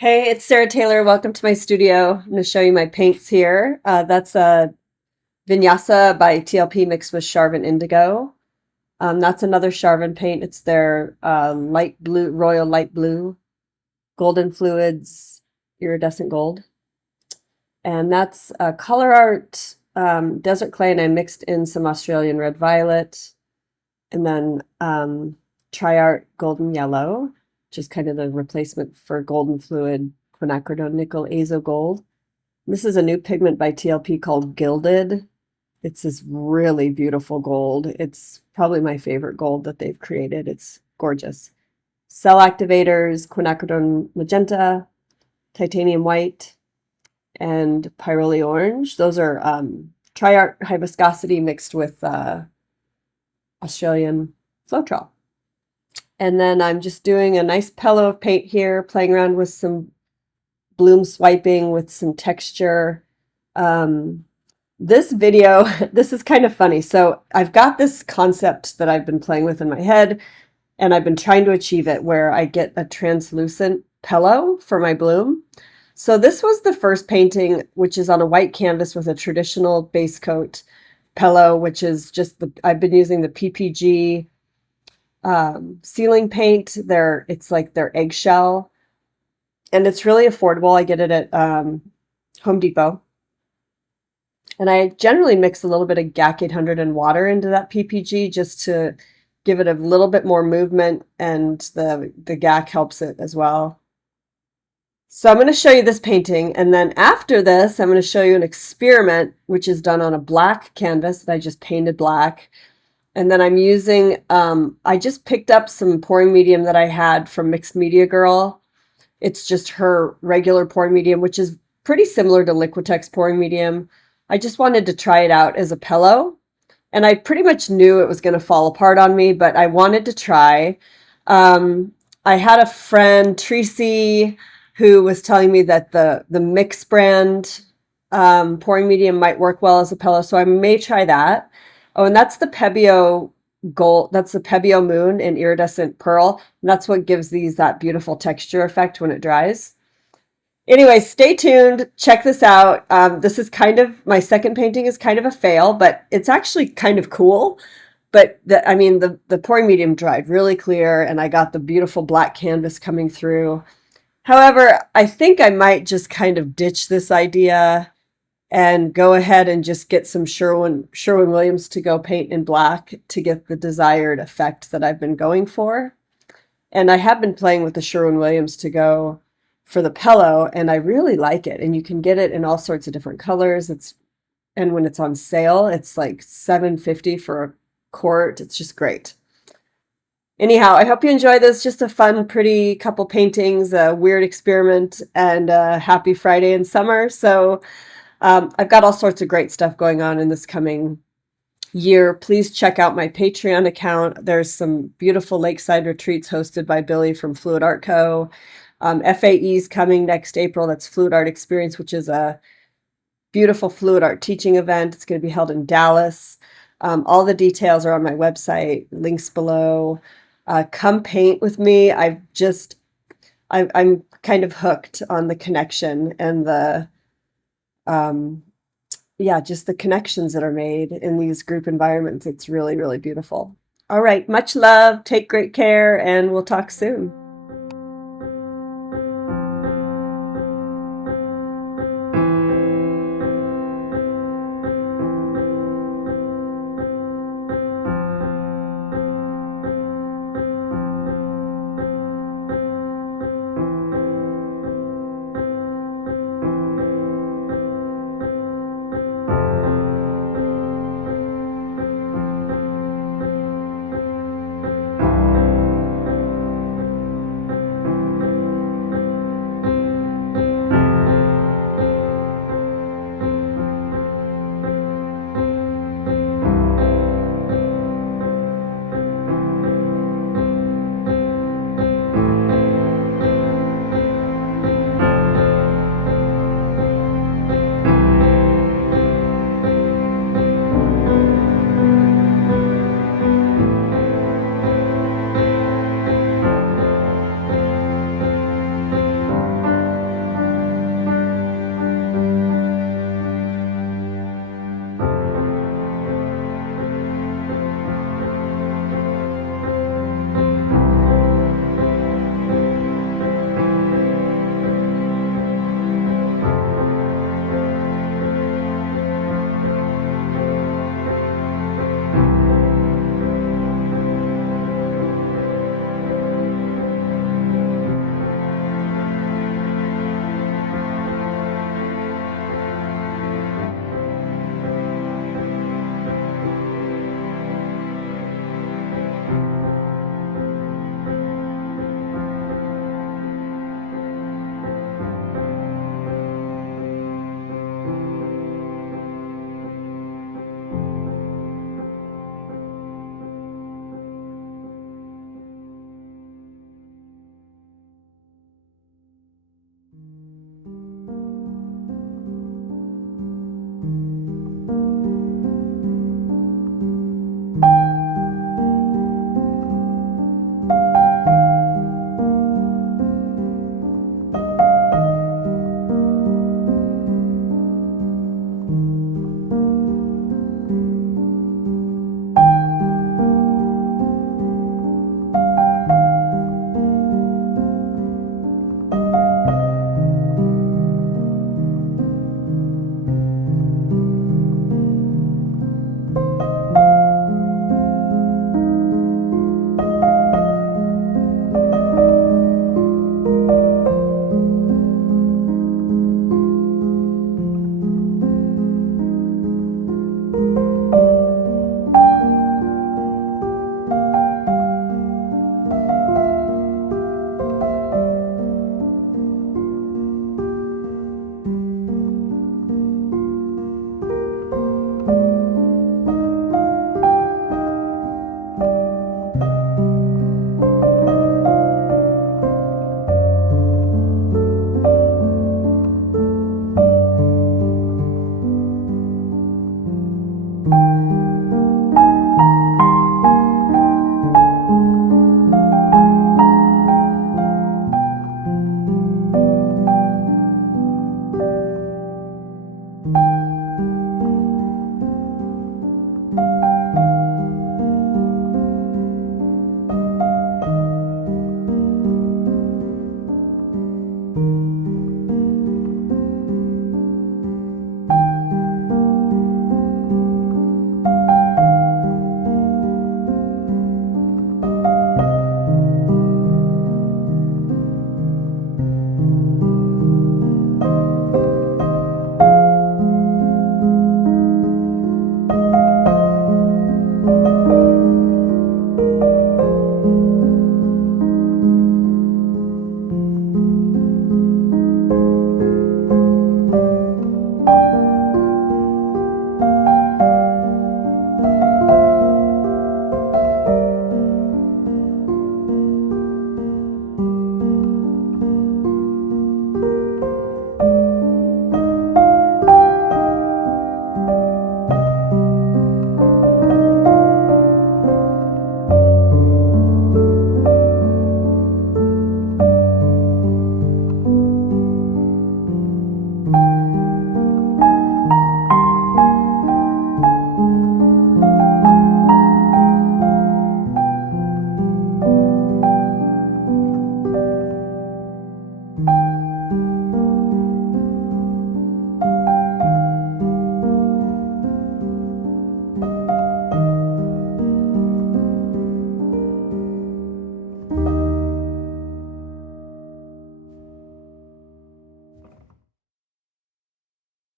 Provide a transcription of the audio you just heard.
Hey, it's Sarah Taylor. Welcome to my studio. I'm going to show you my paints here. That's a Vinyasa by TLP mixed with Charvin Indigo. That's another Charvin paint. It's their light blue, royal light blue, golden fluids, iridescent gold. And that's Color Art Desert Clay, and I mixed in some Australian red violet, and then TriArt Golden Yellow, which is kind of the replacement for golden fluid quinacridone nickel azo gold. This is a new pigment by TLP called Gilded. It's this really beautiful gold. It's probably my favorite gold that they've created. It's gorgeous. Cell activators, quinacridone magenta, titanium white, and pyrrole orange. Those are TriArt high viscosity mixed with Australian Floetrol. And then I'm just doing a nice pillow of paint here, playing around with some bloom swiping with some texture. This video, this is kind of funny. So I've got this concept that I've been playing with in my head, and I've been trying to achieve it where I get a translucent pillow for my bloom. So this was the first painting, which is on a white canvas with a traditional base coat pillow, which is just I've been using the PPG ceiling paint. It's like their eggshell, and it's really affordable. I get it at Home Depot, and I generally mix a little bit of GAC 800 and water into that PPG just to give it a little bit more movement, and the GAC helps it as well. So I'm going to show you this painting, and then after this I'm going to show you an experiment which is done on a black canvas that I just painted black. And then I'm using, I just picked up some pouring medium that I had from Mixed Media Girl. It's just her regular pouring medium, which is pretty similar to Liquitex pouring medium. I just wanted to try it out as a pillow. And I pretty much knew it was going to fall apart on me, but I wanted to try. I had a friend, Tracy, who was telling me that the Mix brand pouring medium might work well as a pillow, so I may try that. Oh, and that's the Pebeo gold. That's the Pebeo moon in iridescent pearl. And that's what gives these that beautiful texture effect when it dries. Anyway, stay tuned. Check this out. This is kind of, my second painting is kind of a fail, but it's actually kind of cool. But the pouring medium dried really clear, and I got the beautiful black canvas coming through. However, I think I might just kind of ditch this idea and go ahead and just get some Sherwin-Williams to go paint in black to get the desired effect that I've been going for. And I have been playing with the Sherwin-Williams to go for the pillow, and I really like it. And you can get it in all sorts of different colors. And when it's on sale, it's like $7.50 for a quart. It's just great. Anyhow, I hope you enjoy this. Just a fun, pretty couple paintings, a weird experiment, and a happy Friday in summer. So I've got all sorts of great stuff going on in this coming year. Please check out my Patreon account. There's some beautiful lakeside retreats hosted by Billy from Fluid Art Co. FAE's coming next April. That's Fluid Art Experience, which is a beautiful fluid art teaching event. It's going to be held in Dallas. All the details are on my website, links below. Come paint with me. I'm kind of hooked on the connection and just the connections that are made in these group environments. It's really, really beautiful. All right, much love. Take great care, and we'll talk soon.